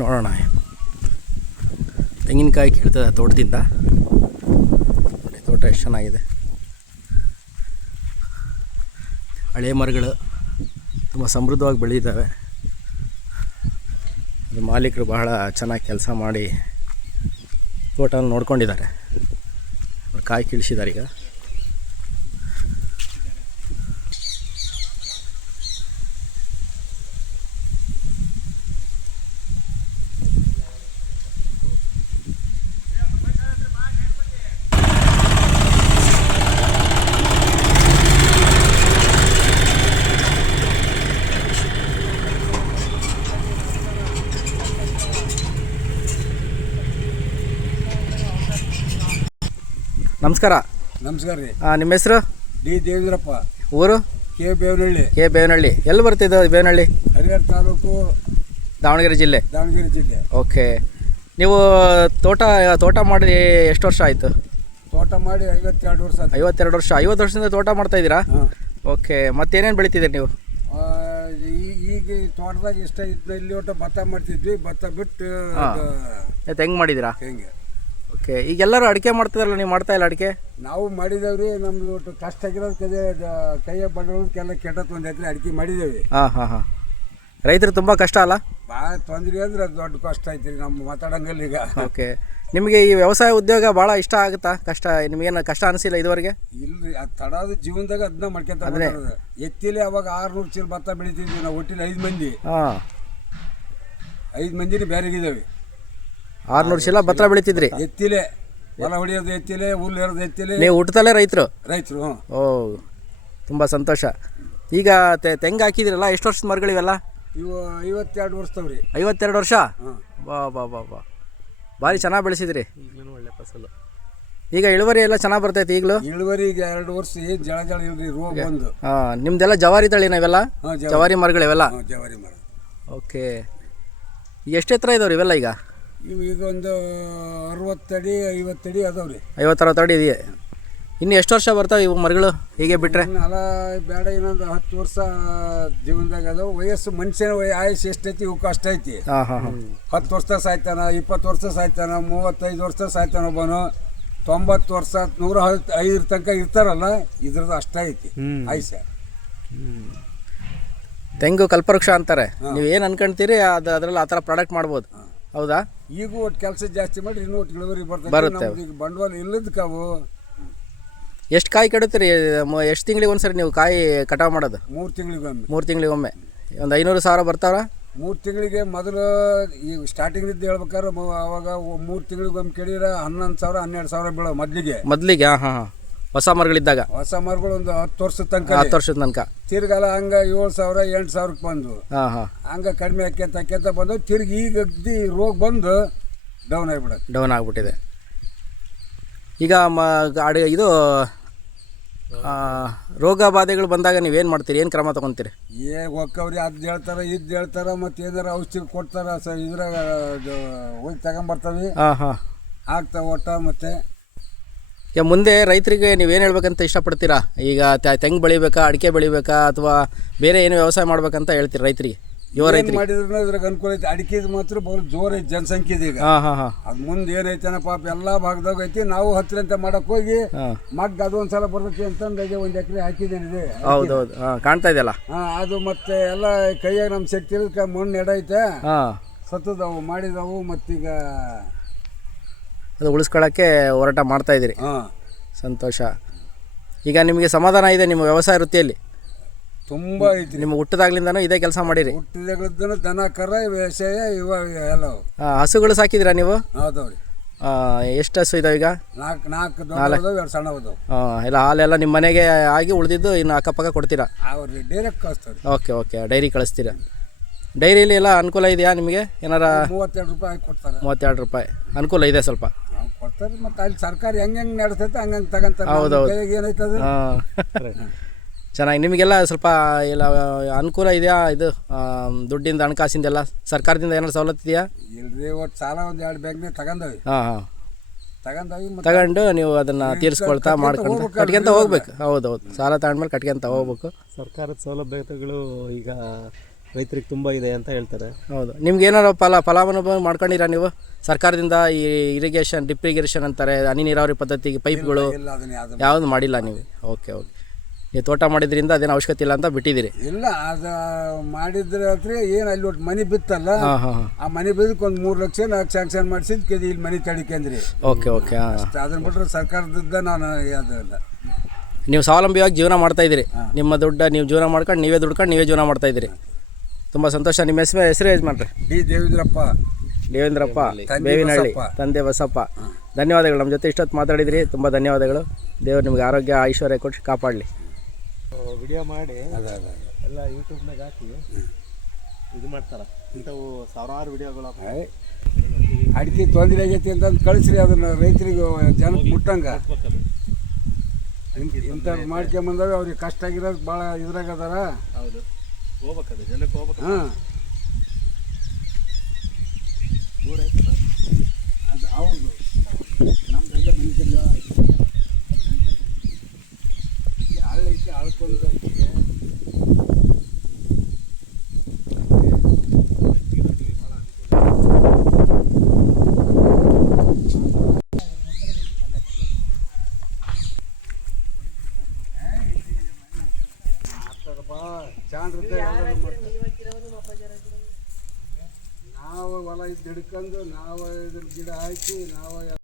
ನೋಡೋಣ ತೆಂಗಿನಕಾಯಿ ಕೀಳ್ತದೆ ತೋಟದಿಂದ. ತೋಟ ಎಷ್ಟು ಚೆನ್ನಾಗಿದೆ. ಹಳೆ ಮರಗಳು ತುಂಬ ಸಮೃದ್ಧವಾಗಿ ಬೆಳೆದಿದ್ದಾವೆ. ಅದು ಮಾಲೀಕರು ಬಹಳ ಚೆನ್ನಾಗಿ ಕೆಲಸ ಮಾಡಿ ತೋಟವನ್ನು ನೋಡ್ಕೊಂಡಿದ್ದಾರೆ. ಕಾಯಿ ಕೀಳಿಸಿದ್ದಾರೆ ಈಗ. ನಮಸ್ಕಾರ. ನಮಸ್ಕಾರ ರೀ. ನಿಮ್ಮ ಹೆಸರು? ಡಿ ದೇವೇಂದ್ರಪ್ಪ. ಊರು? ಕೆ ಬೇವನಹಳ್ಳಿ. ಕೆ ಬೇವನಹಳ್ಳಿ. ಎಲ್ಲಿ ಬರ್ತಿದ್ದು ಬೇವನಹಳ್ಳಿ? ಹರಿಹರ ತಾಲೂಕು, ದಾವಣಗೆರೆ ಜಿಲ್ಲೆ. ದಾವಣಗೆರೆ ಜಿಲ್ಲೆ. ಓಕೆ. ನೀವು ತೋಟ ಮಾಡಿ ಎಷ್ಟು ವರ್ಷ ಆಯಿತು? ತೋಟ ಮಾಡಿ 52 ವರ್ಷ. 52 ವರ್ಷ. 50 ವರ್ಷದಿಂದ ತೋಟ ಮಾಡ್ತಾಯಿದ್ದೀರಾ? ಹಾಂ. ಓಕೆ. ಮತ್ತೇನೇನು ಬೆಳಿತಿದ್ದೀರಿ ನೀವು? ಈಗ ತೋಟದಾಗ ಇಷ್ಟ ಇದ್ದು ಇಲ್ಲಿ ಒಟ್ಟು ಭತ್ತ ಮಾಡ್ತಿದ್ವಿ. ಭತ್ತ ಬಿಟ್ಟು ಹೆಂಗೆ ಮಾಡಿದ್ದೀರಾ? ಹೆಂಗೆ. ಓಕೆ. ಈಗ ಎಲ್ಲರೂ ಅಡಿಕೆ ಮಾಡ್ತಿದಾರಲ್ಲ, ನೀವು ಮಾಡ್ತಾ ಇಲ್ಲ ಅಡಿಕೆ? ನಾವು ಮಾಡಿದೇವ್ರಿ. ನಮ್ದು ಒಟ್ಟು ಕಷ್ಟ ಆಗಿರೋದು ಕೈಯ ಬಂಡವಾಳಕ್ಕೆಲ್ಲ ಕೆಟ್ಟ ಒಂದು ಎಕರೆ ಅಡಿಕೆ ಮಾಡಿದ್ದೇವೆ. ಹಾಂ ಹಾಂ ಹಾಂ. ರೈತರು ತುಂಬ ಕಷ್ಟ ಅಲ್ಲ? ಭಾಳ ತೊಂದರೆ ಅಂದ್ರೆ ಅದು ದೊಡ್ಡ ಕಷ್ಟ ಐತ್ರಿ ನಮ್ಮ ಮಾತಾಡಂಗಲ್ಲ ಈಗ. ಓಕೆ. ನಿಮಗೆ ಈ ವ್ಯವಸಾಯ ಉದ್ಯೋಗ ಭಾಳ ಇಷ್ಟ ಆಗುತ್ತಾ? ಕಷ್ಟ ನಿಮಗೇನು ಕಷ್ಟ ಅನಿಸಿಲ್ಲ ಇದುವರೆಗೆ? ಇಲ್ರಿ, ಅದು ತಡಾದ ಜೀವನದಾಗ ಅದನ್ನ ಮಾಡ್ಕೊಂತ ಎತ್ತಿಲಿ ಅವಾಗ 600 ಚೀಲ ಭತ್ತ ಬೆಳಿತಿದ್ವಿ ನಾವು. ಒಟ್ಟಿಲಿ 5 ಮಂದಿ. ಹಾಂ. 5 ಮಂದಿನ ಬೇರೆಗಿದ್ದೇವೆ. 600 ಚೀಲ ಭತ್ತ ಬೆಳಿತಿದ್ರಿ? ಎತ್ತಿಲೆ ಹೊಲ ಹೊಡಿಯೋದು ಎತ್ತಿಲೆ, ಹುಲ್ಲು ಹೇರೋದು ಎತ್ತಿಲೆ. ನೀವು ಹುಟ್ಟದಲ್ಲೇ ರೈತರು? ರೈತರು. ಓ, ತುಂಬ ಸಂತೋಷ. ಈಗ ತೆಂಗು ಹಾಕಿದಿರಲ್ಲ, ಎಷ್ಟು ವರ್ಷದ ಮರಗಳಿವೆಲ್ಲ? ಇವು 52 ವರ್ಷದವ್ರಿ. 52 ವರ್ಷ? ಬಾ ಬಾ ಬಾ ಬಾ, ಭಾರಿ ಚೆನ್ನಾಗಿ ಬೆಳೆಸಿದ್ರಿ. ಈಗಲೂ ಒಳ್ಳೆ ಫಸಲು. ಈಗ ಇಳುವರಿ ಎಲ್ಲ ಚೆನ್ನಾಗಿ ಬರ್ತೈತೆ ಈಗಲೂ? ಇಳುವರಿ ಈಗ 2 ವರ್ಷ ಏನು ಜಳ ಇಲ್ರಿ, ರೋಗ ಬಂದು. ಹಾಂ. ನಿಮ್ದೆಲ್ಲ ಜವಾರಿ ತಳಿ ನಾವೆಲ್ಲ? ಜವಾರಿ ಮರಗಳಿವೆಲ್ಲ? ಜವಾರಿ ಮರ. ಓಕೆ. ಎಷ್ಟು ಎತ್ತರ ಇದಾವ್ರಿ ಇವೆಲ್ಲ ಈಗ? ಇವು ಈಗ ಒಂದು 60 ಅಡಿ 50 ಅಡಿ ಅದಾವ್ರಿ. 50-60 ಅಡಿ ಇದೆಯೇ? ಇನ್ನು ಎಷ್ಟು ವರ್ಷ ಬರ್ತಾವೆ ಇವು ಮರಗಳು ಹೀಗೆ ಬಿಟ್ಟರೆ? ಅಲ್ಲ ಬೇಡ, ಇನ್ನೊಂದು 10 ವರ್ಷ ಜೀವನದಾಗ ಅದಾವ. ವಯಸ್ಸು ಮನುಷ್ಯನ ಆಯುಷ್ ಎಷ್ಟೈತಿ ಇವಕ್ಕೆ ಅಷ್ಟೈತಿ. ಹಾಂ ಹಾಂ ಹಾಂ. 10 ವರ್ಷ ಸಾಯ್ತಾನ, 20 ವರ್ಷ ಸಾಯ್ತಾನ, 35 ವರ್ಷ ಸಾಯ್ತಾನ ಒಬ್ಬನು, 90 ವರ್ಷ 105 ತನಕ ಇರ್ತಾರಲ್ಲ. ಇದ್ರದ್ದು ಅಷ್ಟೈತಿ ಆಯುಷ್ಯ. ತೆಂಗು ಕಲ್ಪವೃಕ್ಷ ಅಂತಾರೆ. ನೀವು ಏನು ಅನ್ಕೊಂತೀರಿ ಅದರಲ್ಲಿ ಆ ಥರ ಪ್ರಾಡಕ್ಟ್ ಮಾಡ್ಬೋದು. ಹೌದಾ? ಈಗೂ ಒಟ್ಟು ಕೆಲಸ ಜಾಸ್ತಿ ಮಾಡಿ ಇನ್ನೂ ಒಟ್ಟು ಇಳುವರಿ ಬರುತ್ತೆ. ಈಗ ಬಂಡವಾಳ ಇಲ್ಲದಕ್ಕಾವು. ಎಷ್ಟು ಕಾಯಿ ಕೆಡುತ್ತೀರಿ? ಎಷ್ಟು ತಿಂಗಳಿಗೆ ಒಂದ್ಸರಿ ನೀವು ಕಾಯಿ ಕಟಾವು ಮಾಡೋದು? 3 ತಿಂಗಳಿಗೊಮ್ಮೆ. 3 ತಿಂಗಳಿಗೊಮ್ಮೆ. ಒಂದು 500,000 ಬರ್ತಾವ? 3 ತಿಂಗಳಿಗೆ ಮೊದಲು ಈಗ ಸ್ಟಾರ್ಟಿಂಗಿದ್ದು ಹೇಳ್ಬೇಕಾದ್ರೆ ಅವಾಗ 3 ತಿಂಗಳಿಗೊಮ್ಮೆ ಕೆಡಿದ್ರೆ 11,000 12,000 ಬೀಳೋ ಮೊದಲಿಗೆ. ಹಾಂ ಹಾಂ ಹಾಂ. ಹೊಸ ಮರಗಳಿದ್ದಾಗ? ಹೊಸ ಮರಗಳು ಒಂದು 10 ವರ್ಷದ ತನಕ. 10 ವರ್ಷದ ತನಕ. ತಿರ್ಗಾಲ ಹಂಗ 7,000 8,000 ಬಂದು. ಹಾಂ ಹಾಂ. ಹಂಗ ಕಡಿಮೆ ಆಕ್ಯಂತ ಬಂದು ತಿರ್ಗಿ ಈಗ ಅಗ್ದಿ ರೋಗ ಬಂದು ಡೌನ್ ಆಗಿಬಿಡುತ್ತೆ. ಡೌನ್ ಆಗಿಬಿಟ್ಟಿದೆ ಈಗ. ಇದು ರೋಗ ಬಾಧೆಗಳು ಬಂದಾಗ ನೀವೇನು ಮಾಡ್ತೀರಿ? ಏನು ಕ್ರಮ ತೊಗೊತೀರಿ? ಹೋಗ್ಕವ್ರಿ, ಅದು ಹೇಳ್ತಾರೆ ಇದು ಹೇಳ್ತಾರೆ, ಮತ್ತು ಏನಾರ ಔಷಧಿ ಕೊಡ್ತಾರೆ. ಇದ್ರಾಗ ಹೋಗಿ ತಗೊಂಬರ್ತಾವೆ. ಹಾಂ ಹಾಂ. ಆಗ್ತಾವೆ ಒಟ್ಟ. ಮತ್ತು ಈಗ ಮುಂದೆ ರೈತರಿಗೆ ನೀವೇನು ಹೇಳ್ಬೇಕಂತ ಇಷ್ಟಪಡ್ತೀರಾ? ಈಗ ತೆಂಗು ಬೆಳಿಬೇಕಾ, ಅಡಿಕೆ ಬೆಳಿಬೇಕಾ, ಅಥವಾ ಬೇರೆ ಏನು ವ್ಯವಸಾಯ ಮಾಡ್ಬೇಕಂತ ಹೇಳ್ತೀರಿ ರೈತರಿಗೆ? ಯುವ ರೈತರಿಗೆ ಮಾಡಿದ್ರು ಇದ್ರಾಗ ಅನುಕೂಲ ಐತಿ. ಅಡಿಕೆದು ಮಾತ್ರ ಬಹು ಜೋರ್ ಐತಿ ಜನಸಂಖ್ಯೆ ಈಗ. ಹಾಂ ಹಾಂ ಹಾಂ. ಅದು ಮುಂದೆ ಏನೈತೇನ ಪಾಪ ಎಲ್ಲ ಭಾಗದಾಗ ಐತಿ. ನಾವು ಹತ್ತಿರ ಅಂತ ಮಾಡಕ್ಕೆ ಹೋಗಿ ಮಗ್ ಅದು ಒಂದ್ಸಲ ಬರ್ತೈತಿ ಅಂತಂದು 1 ಎಕರೆ ಹಾಕಿದ್ದೇನೆ. ಹೌದೌದು. ಹಾಂ, ಕಾಣ್ತಾ ಇದೆಯಲ್ಲ. ಹಾಂ. ಅದು ಮತ್ತೆ ಎಲ್ಲ ಕೈಯಾಗ ನಮ್ಮ ಶಕ್ತಿ ಇರೋದಕ್ಕೆ ಮಣ್ಣು ಎಡೈತೆ. ಹಾಂ. ಸತ್ತದವು ಮಾಡಿದವು. ಮತ್ತೀಗ ಅದು ಉಳಿಸ್ಕೊಳ್ಳೋಕ್ಕೆ ಹೋರಾಟ ಮಾಡ್ತಾಯಿದ್ದೀರಿ. ಹಾಂ. ಸಂತೋಷ. ಈಗ ನಿಮಗೆ ಸಮಾಧಾನ ಇದೆ ನಿಮ್ಮ ವ್ಯವಸಾಯ ವೃತ್ತಿಯಲ್ಲಿ? ತುಂಬ ಐತಿ. ನಿಮ್ಮ ಹುಟ್ಟದಾಗ್ಲಿಂದನೂ ಇದೇ ಕೆಲಸ ಮಾಡಿರಿ? ಹುಟ್ಟಿದಾಗ್ಲಿಂದನೂ ದನ ಕರ ವ್ಯವಸಾಯ ಇವ ಎಲ್ಲ. ಹಸುಗಳು ಸಾಕಿದ್ದೀರಾ ನೀವು? ಹೌದವ್ರಿ. ಎಷ್ಟು ಹಸು ಇದಾವೆ ಈಗ? 4 2 ಸಣ್ಣ ಅದಾವೆ. ಎಲ್ಲ ಹಾಲೆಲ್ಲ ನಿಮ್ಮ ಮನೆಗೆ ಆಗಿ ಉಳಿದಿದ್ದು ಇನ್ನು ಅಕ್ಕಪಕ್ಕ ಕೊಡ್ತೀರಾ? ಅವ್ರಿ ಡೈರೆಕ್ಟ್ ಕಳಿಸ್ತಾರೆ. Okay okay. ಡೈರಿ ಕಳಿಸ್ತೀರಾ? ಡೈರಿಲಿ ಎಲ್ಲ ಅನುಕೂಲ ಇದೆಯಾ ನಿಮಗೆ? ಏನಾರ 32 ರೂಪಾಯಿ ಕೊಡ್ತಾರೆ. 32 ರೂಪಾಯಿ ಅನುಕೂಲ ಇದೆ ಸ್ವಲ್ಪ ಕೊಡ್ತಾರೆ. ಮತ್ತು ಅಲ್ಲಿ ಸರ್ಕಾರ ಹೆಂಗೆ ನಡೆಸ್ತೈತೆ ಹಂಗಂಗೆ ತಗೊಂತಾರೆ. ಹೌದೌದು. ಏನೈತದು. ಹಾಂ. ಚೆನ್ನಾಗಿ ನಿಮಗೆಲ್ಲ ಸ್ವಲ್ಪ ಎಲ್ಲ ಅನುಕೂಲ ಇದೆಯಾ? ಇದು ದುಡ್ಡಿಂದ ಹಣಕಾಸಿಂದೆಲ್ಲ ಸರ್ಕಾರದಿಂದ ಏನಾರು ಸವಲತ್ತು ಇದೆಯಾ? ಇಲ್ರಿ, ಒಟ್ಟು ಸಾಲ ಒಂದು 2 ಬ್ಯಾಂಕ್ನಾಗ ತಗೊಂಡವಿ. ಹಾಂ ಹಾಂ. ತಗೊಂಡು ನೀವು ಅದನ್ನು ತೀರಿಸ್ಕೊಳ್ತಾ ಮಾಡ್ಕೊಂಡು ಕಟ್ಕೊಂತ ಹೋಗ್ಬೇಕು. ಹೌದೌದು. ಸಾಲ ತಗೊಂಡ್ಮೇಲೆ ಕಟ್ಕೊಂತ ಹೋಗ್ಬೇಕು. ಸರ್ಕಾರದ ಸೌಲಭ್ಯಗಳು ಈಗ ರೈತರಿಗೆ ತುಂಬ ಇದೆ ಅಂತ ಹೇಳ್ತಾರೆ. ಹೌದು. ನಿಮ್ಗೆ ಏನಾರು ಫಲಾನುಭವ ಮಾಡ್ಕೊಂಡಿರಾ ನೀವು ಸರ್ಕಾರದಿಂದ? ಈ ಇರಿಗೇಷನ್, ಡ್ರಿಪ್ ಇರಿಗೇಷನ್ ಅಂತಾರೆ, ಹನಿ ನೀರಾವರಿ ಪದ್ಧತಿಗೆ ಪೈಪ್ಗಳು ಇಲ್ಲ ಅದನ್ನ ಯಾವುದು ಮಾಡಿಲ್ಲ ನೀವು? Okay okay. ನೀವು ತೋಟ ಮಾಡಿದ್ರಿಂದ ಅದೇನು ಅವಶ್ಯಕತೆ ಇಲ್ಲ ಅಂತ ಬಿಟ್ಟಿದ್ದೀರಿ? ಇಲ್ಲ, ಅದು ಮಾಡಿದ್ರೆ ಹತ್ರ ಏನು ಅಲ್ಲಿ ಒಟ್ಟು ಮನೆ ಬಿತ್ತಲ್ಲ, ಹಾಂ ಹಾಂ ಹಾಂ. ಆ ಮನೆ ಬಿದ್ದಕ್ಕೆ ಒಂದು 3 ಲಕ್ಷ 4 ಸ್ಯಾಂಕ್ಷನ್ ಮಾಡಿಸಿದ್ಕೆ ಇಲ್ಲಿ ಮನೆ ತಡಿಕಂದ್ರಿ. Okay okay. ಹಾಂ. ಅದನ್ನ ಬಿಟ್ಟರೆ ಸರ್ಕಾರದಿಂದ ನಾನು ಯಾವುದು ಇಲ್ಲ. ನೀವು ಸ್ವಾವಲಂಬಿಯಾಗಿ ಜೀವನ ಮಾಡ್ತಾಯಿದ್ದೀರಿ. ನಿಮ್ಮ ದುಡ್ಡು ನೀವು ಜೀವನ ಮಾಡ್ಕೊಂಡು ನೀವೇ ದುಡ್ಕೊಂಡು ನೀವೇ ಜೀವನ ಮಾಡ್ತಾಯಿದ್ದೀರಿ. ತುಂಬ ಸಂತೋಷ. ನಿಮ್ಮ ಹೆಸರು ಯಜಮಾನ್ರಿ? ಡಿ ದೇವೇಂದ್ರಪ್ಪ. ದೇವೇಂದ್ರಪ್ಪ, ಬೇವಿನಹಳ್ಳಿ, ತಂದೆ ಬಸಪ್ಪ. ಧನ್ಯವಾದಗಳು. ನಮ್ಮ ಜೊತೆ ಇಷ್ಟೊತ್ತು ಮಾತಾಡಿದ್ರಿ, ತುಂಬ ಧನ್ಯವಾದಗಳು. ದೇವರು ನಿಮ್ಗೆ ಆರೋಗ್ಯ ಐಶ್ವರ್ಯ ಕೊಟ್ಟು ಕಾಪಾಡಲಿ. ವಿಡಿಯೋ ಮಾಡಿ ಎಲ್ಲ ಯೂಟ್ಯೂಬ್ನಾಗ ಹಾಕಿ ಇದು ಮಾಡ್ತಾರೆ. ಇಂಥವು ಸಾವಿರಾರು ವಿಡಿಯೋಗಳು ಅಡಿಕೆ ತೊಂದರೆ ಆಗೈತಿ ಅಂತಂದು ಕಳಿಸ್ರಿ, ಅದನ್ನು ರೈತರಿಗೆ ಜನಕ್ಕೆ ಮುಟ್ಟಂಗ ಇಂಥವ್ರು ಮಾಡ್ಕೊಂಬಂದಾಗ ಅವ್ರಿಗೆ ಕಷ್ಟ ಆಗಿರೋದು ಭಾಳ ಇದ್ರಾಗ ಅದಾರ. ಹೌದು, ಹೋಗ್ಬೇಕದು ಜನಕ್ಕೆ ಹೋಗ್ಬೇಕು. ಹಾಂ, ಅದು ಹೌದು. ನಮ್ಮ ರೈತ ಮನುಷ್ಯಲ್ಲ ಹಳ್ಳ ಐತಿ, ಅಳ್ಕೊಂಡು ನಾವು ಹೊಲ ಇದ್ದು ಹಿಡ್ಕೊಂಡು ನಾವು ಇದ್ರ ಗಿಡ ಹಾಕಿ ನಾವು